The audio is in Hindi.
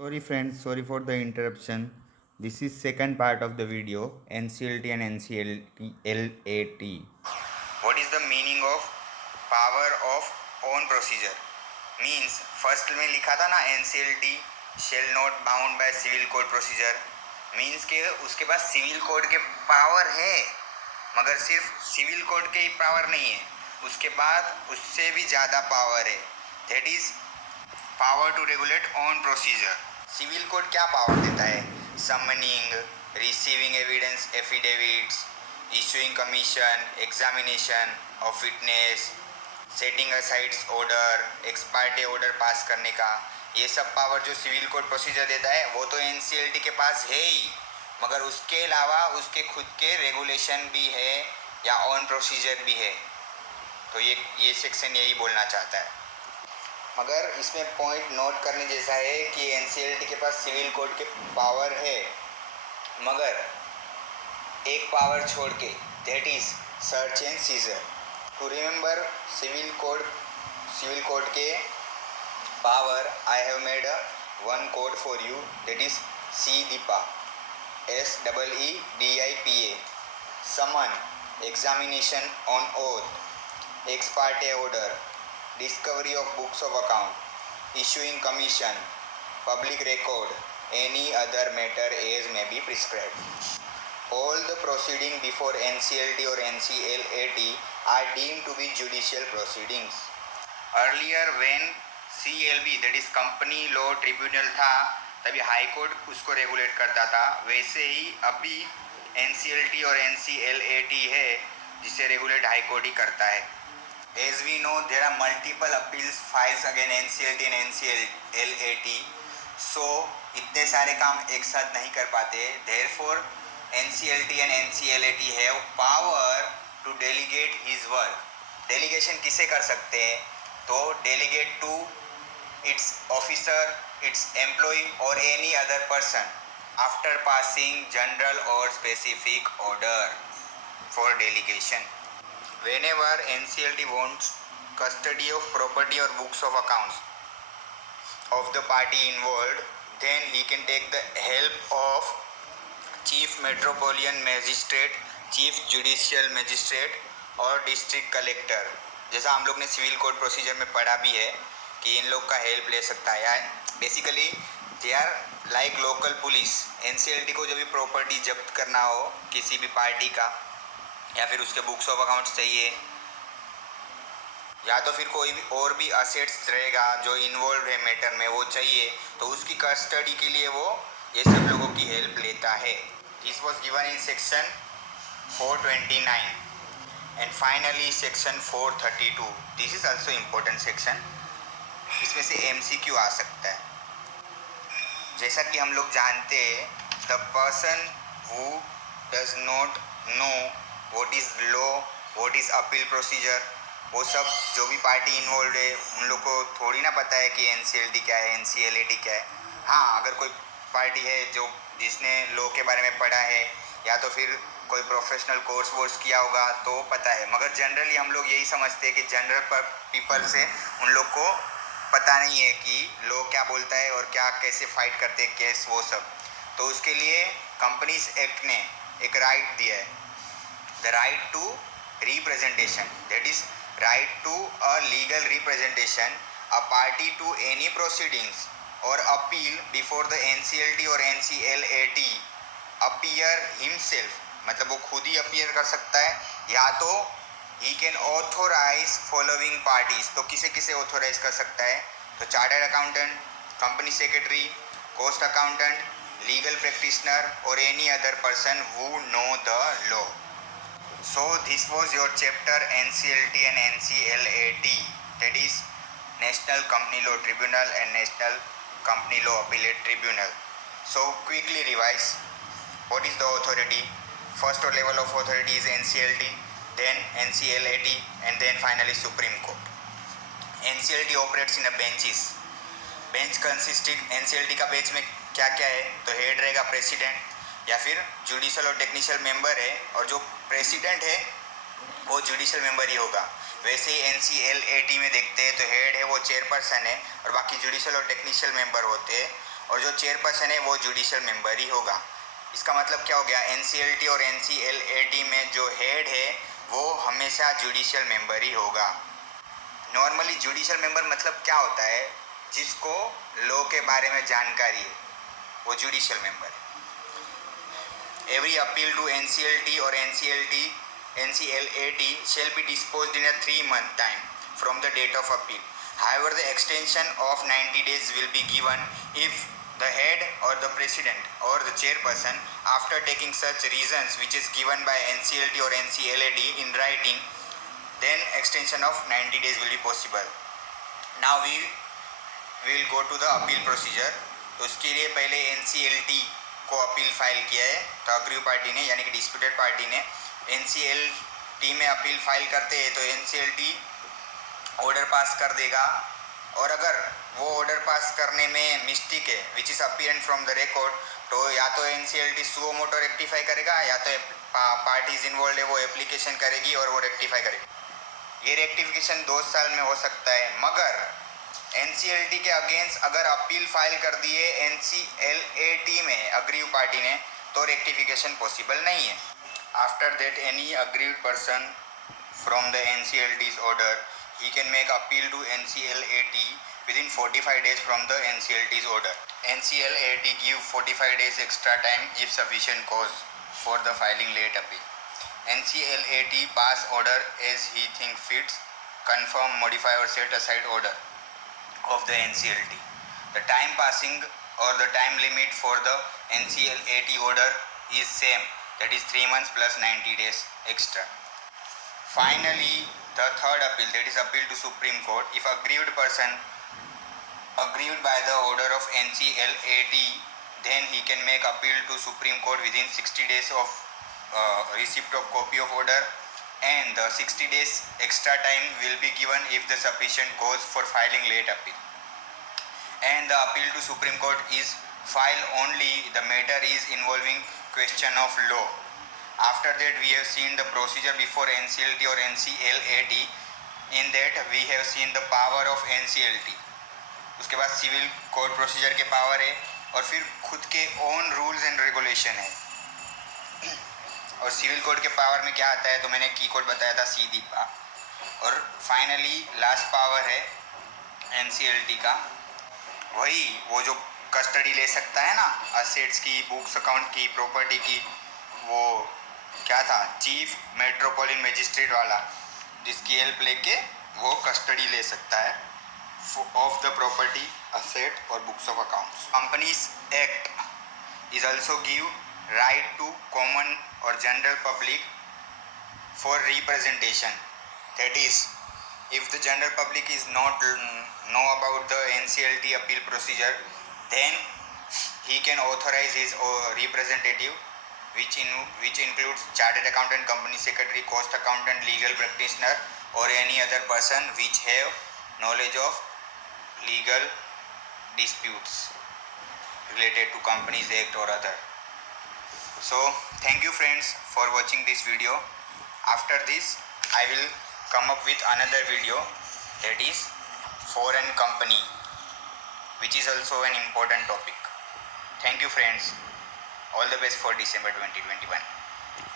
Sorry friends, sorry for the interruption. This is second part of the video NCLT and NCLAT. What is the meaning of power of own procedure? Means first में लिखा था ना NCLT shall not bound by civil code procedure. Means के उसके पास सिविल कोड के पावर है मगर सिर्फ सिविल कोड के ही पावर नहीं है, उसके बाद उससे भी ज़्यादा पावर है. That is power to regulate on procedure. Civil code क्या पावर देता है? Summoning, receiving evidence affidavits, issuing commission, examination of witness, setting asides order, ex parte order pass करने का, ये सब पावर जो सिविल कोड प्रोसीजर देता है वो तो एनसीएलटी के पास है ही, मगर उसके अलावा उसके खुद के रेगुलेशन भी है या ऑन प्रोसीजर भी है. तो ये सेक्शन यही बोलना चाहता है. मगर इसमें पॉइंट नोट करने जैसा है कि एनसीएलटी के पास सिविल कोड के पावर है, मगर एक पावर छोड़ के, that is search and seizure. To remember civil code के power, I have made a one code for you, that is CDIPA, SEEDIPA. Summon, examination on oath, ex parte order, discovery of books of account, issuing commission, public record, any other matter as may be prescribed. All the proceeding before NCLT or NCLAT are deemed to be judicial proceedings. Earlier when CLB that is company law tribunal था तभी हाई कोर्ट उसको रेगुलेट करता था, वैसे ही अभी NCLT और NCLAT है जिसे रेगुलेट हाई कोर्ट ही करता है. As we know, there are multiple appeals files against NCLT and NCLAT. So इतने सारे काम एक साथ नहीं कर पाते. Therefore, NCLT and NCLAT have power to delegate his work. Delegation किसे कर सकते हैं? तो delegate to its officer, its employee or any other person after passing general or specific order for delegation. Whenever NCLT wants custody of property or books of accounts of the party involved, then he can take the help of Chief Metropolitan Magistrate, Chief Judicial Magistrate और डिस्ट्रिक्ट कलेक्टर. जैसा हम लोग ने सिविल कोड प्रोसीजर में पढ़ा भी है कि इन लोग का हेल्प ले सकता है. Basically they are like local police. NCLT को जब भी प्रॉपर्टी जब्त करना हो किसी भी पार्टी का, या फिर उसके बुक्स ऑफ अकाउंट्स चाहिए, या तो फिर कोई भी और भी असेट्स रहेगा जो इन्वॉल्व है मैटर में वो चाहिए, तो उसकी कस्टडी के लिए वो ये सब लोगों की हेल्प लेता है. This was given in section 429 and finally section 432. This is also important section. इसमें से MCQ आ सकता है. जैसा कि हम लोग जानते हैं, the person who does not know what is law, what is appeal procedure, वो सब जो भी पार्टी इन्वॉल्व है उन लोग को थोड़ी ना पता है कि NCLT क्या है, NCLAT क्या है. हाँ, अगर कोई पार्टी है जो जिसने लॉ के बारे में पढ़ा है या तो फिर कोई प्रोफेशनल कोर्स किया होगा तो पता है, मगर जनरली हम लोग यही समझते हैं कि जनरल पीपल से उन लोग को पता नहीं है कि लॉ क्या बोलता है और क्या कैसे फाइट करते हैं केस, वो सब. तो उसके लिए कंपनीज एक्ट ने एक राइट दिया है, the right to representation, that is right to a legal representation a party to any proceedings और अपील बिफोर द NCLT और NCLAT अपीयर हिमसेल्फ. मतलब वो खुद ही अपीयर कर सकता है, या तो ही कैन ऑथोराइज फॉलोइंग पार्टीज. तो किसे किसे ऑथोराइज कर सकता है? तो chartered accountant, company secretary, cost accountant, legal practitioner और any other person who know the law. So this was your chapter NCLT and NCLAT, that is National Company Law Tribunal and National Company Law Appellate Tribunal. So quickly revise. What is the authority? First level of authority is NCLT, then NCLAT and then finally Supreme Court. NCLT operates in a benches. Bench consisting, NCLT का बेंच में क्या क्या है? तो हेड रहेगा प्रेसिडेंट या फिर जुडिशल और टेक्निशियल मेंबर है, और जो प्रेसिडेंट है वो जुडिशल मेंबर ही होगा. वैसे ही NCLAT में देखते हैं तो हेड है वो चेयरपर्सन है और बाकी जुडिशल और टेक्निशियल मेंबर होते हैं. और जो चेयरपर्सन है वो जुडिशियल मेंबर ही होगा। इसका मतलब क्या हो गया, NCLT और NCLAT में जो हेड है वो हमेशा जुडिशियल मेंबर ही होगा। नॉर्मली जुडिशियल मेंबर मतलब क्या होता है, जिसको लॉ के बारे में जानकारी है, वो जुडिशियल मेंबर है। Every appeal to NCLT or NCLAT shall be disposed in a 3-month time from the date of appeal. However, the extension of 90 days will be given if the head or the president or the chairperson, after taking such reasons which is given by NCLT or NCLAT in writing, then extension of 90 days will be possible. Now we will go to the appeal procedure. तो उसके लिए पहले NCLT को अपील फाइल किया है, तो अग्रीव पार्टी ने यानी कि डिस्प्यूटेड पार्टी ने NCLT में अपील फाइल करते हैं तो NCLT ऑर्डर पास कर देगा। और अगर वो ऑर्डर पास करने में मिस्टेक है which is apparent from the record, तो या तो NCLT सुओ मोटो रेक्टिफाई करेगा या तो पार्टीज इन्वॉल्व है वो एप्लीकेशन करेगी और वो रेक्टिफाई करेगी। ये रेक्टिफिकेशन 2 साल में हो सकता है, मगर NCLT के अगेंस्ट अगर अपील फाइल कर दिए NCLAT में अग्रीव पार्टी ने तो रेक्टिफिकेशन पॉसिबल नहीं है। After that any aggrieved person from the NCLT's order he can make appeal to NCLAT within 45 days from the NCLT's order. NCLAT give 45 days extra time if sufficient cause for the filing late appeal. NCLAT pass order as he think fits, confirm, modify or set aside order of the NCLT. The time passing or the time limit for the NCLAT order is same, that is 3 months plus 90 days extra. Finally, the third appeal, that is appeal to Supreme Court. If aggrieved person aggrieved by the order of NCLAT, then he can make appeal to Supreme Court within 60 days of receipt of copy of order, and the 60 days extra time will be given if the sufficient cause for filing late appeal. And the appeal to Supreme Court is filed only the matter is involving question of law. After that we have seen the procedure before NCLT or NCLAT. In that we have seen the power of NCLT. उसके बाद सिविल कोर्ट प्रोसीजर के पावर है और फिर खुद के ओन रूल्स एंड रेगुलेशन है। और सिविल कोड के पावर में क्या आता है, तो मैंने की कोड बताया था सीधी पा। और फाइनली लास्ट पावर है NCLT का, वही वो जो कस्टडी ले सकता है ना असेट्स की, बुक्स अकाउंट की, प्रॉपर्टी की, वो क्या था, चीफ मेट्रोपॉलिटन मजिस्ट्रेट वाला, जिसकी हेल्प लेके वो कस्टडी ले सकता है ऑफ द प्रॉपर्टी, असेट और books of accounts. Companies act is also give right to common or general public for representation. That is, if the general public is not know about the NCLT appeal procedure, then he can authorize his representative, which includes chartered accountant, company secretary, cost accountant, legal practitioner or any other person which have knowledge of legal disputes related to Companies Act or other. So thank you friends for watching this video. After this I will come up with another video, that is foreign company, which is also an important topic. Thank you friends. All the best for December 2021.